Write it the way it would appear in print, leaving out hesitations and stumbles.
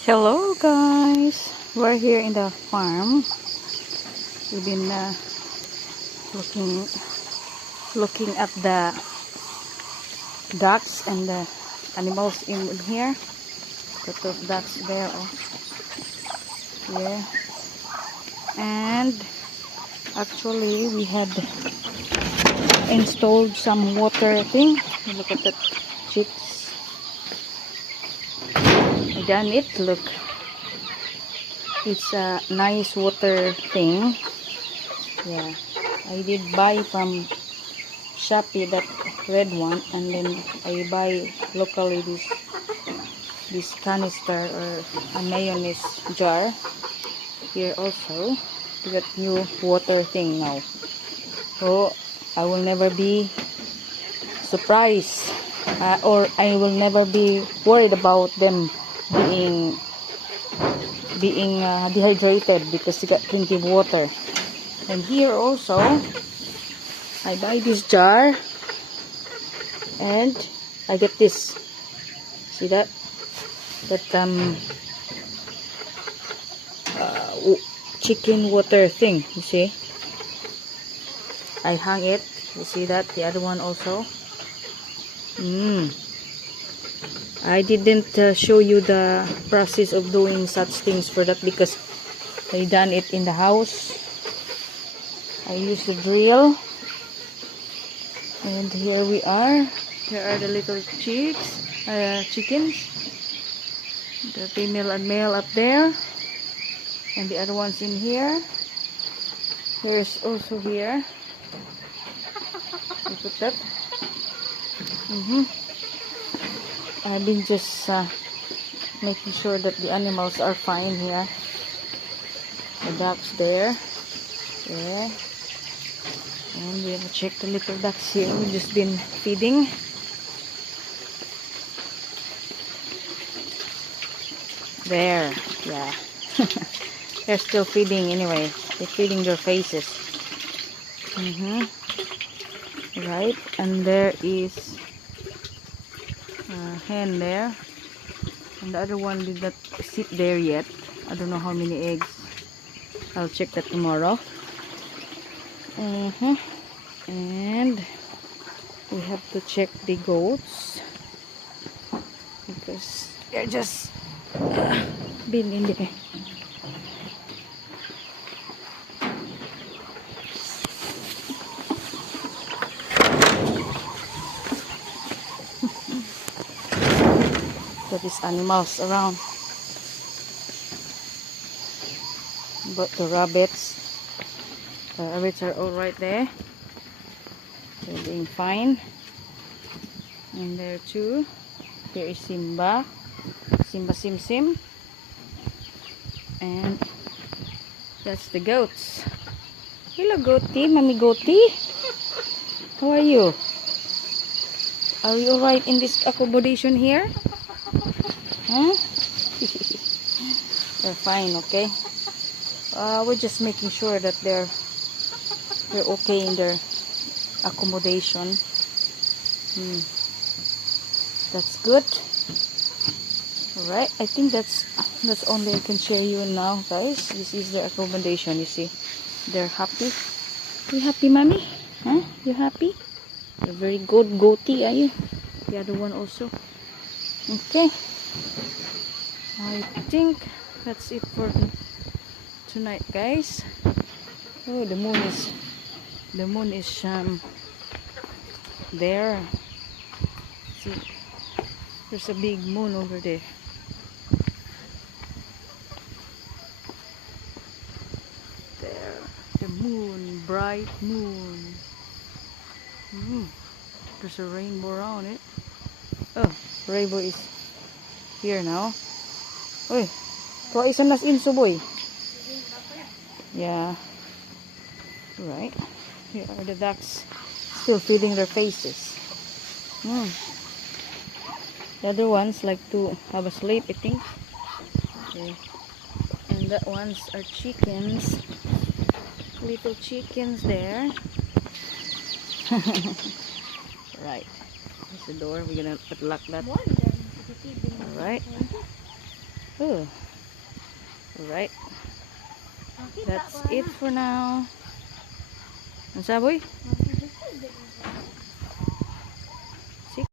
Hello guys, we're here in the farm. We've been looking at the ducks and the animals in here. Lot of ducks there, yeah. And actually we had installed some water thing. Look at the chicks. I done it. Look, it's a nice water thing. Yeah, I did buy from Shopee that red one, and then I buy locally this canister or a mayonnaise jar here also. We got new water thing now, so I will never be surprised, or I will never be worried about them being dehydrated because you got plenty of water. And here also I buy this jar and I get this. See that chicken water thing, you see. I hung it, you see that. The other one also. I didn't show you the process of doing such things for that because I done it in the house. I used the drill, and here we are. Here are the little chickens, the female and male up there, and the other ones in here. There's also here. Look at that. I've been just making sure that the animals are fine here. The ducks there. Yeah. And we have to check the little ducks here. We've just been feeding. There. Yeah. They're still feeding anyway. They're feeding their faces. Right. And there is hen there, and the other one did not sit there yet. I don't know how many eggs. I'll check that tomorrow. And we have to check the goats because they're just been in there. These animals around, but the rabbits are all right there. They're doing fine. And there too, there is Simba Sim Sim, and that's the goats. Hello goatie, mommy goatie, how are you? Are you all right in this accommodation here? Huh? They're fine, okay. We're just making sure that they're okay in their accommodation. That's good. All right, I think that's only I can share you now, guys. This is their accommodation. You see, they're happy. You happy, mommy? Huh? You happy? You're very good goatee, are you? The other one also. Okay. I think that's it for tonight, guys. Oh, the moon is there. See, there's a big moon over there. There, the moon, bright moon. There's a rainbow around it. Oh, rainbow is here now. Uy, tuwa isa nas inso boy. Yeah. Right. Here are the ducks still feeding their faces. The other ones like to have a sleep, I think. Okay. And that ones are chickens. Little chickens there. Right. There's the door. We're gonna lock that. Alright. Oh, alright. That's it for now. Ang saboy?